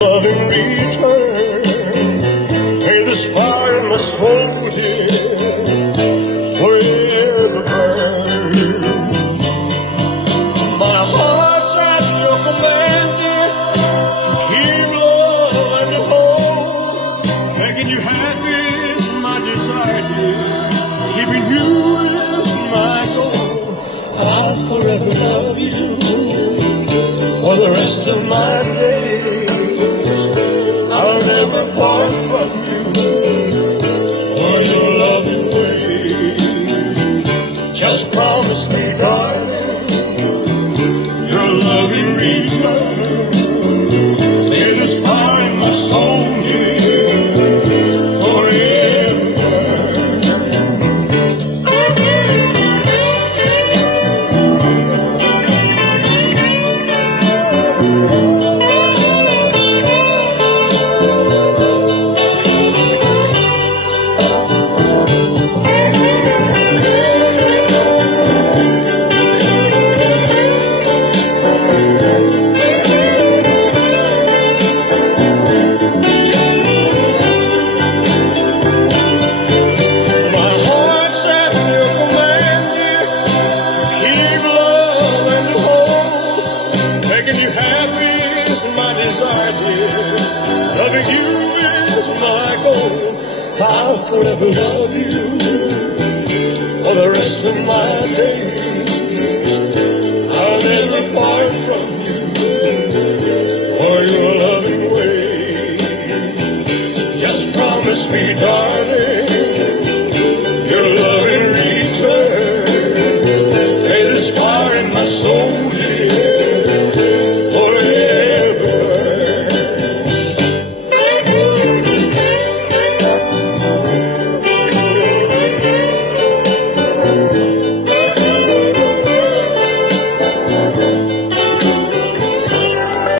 Loving return. May this fire in my soul, dear, forever burn. My heart's at your command, dear. Keep loving you whole. Making you happy is my desire, dear. Keeping you is my goal. I'll forever love you for the rest of my days. I'll never part from you or your loving way. Just promise me, darling, your loving return. May this fire in my soul, dear, forever burn. Making you happy is my desire, dear. Loving you is my goal. I'll forever love you for the rest of my days. I'll never part from you or your loving way. Just promise me, darling,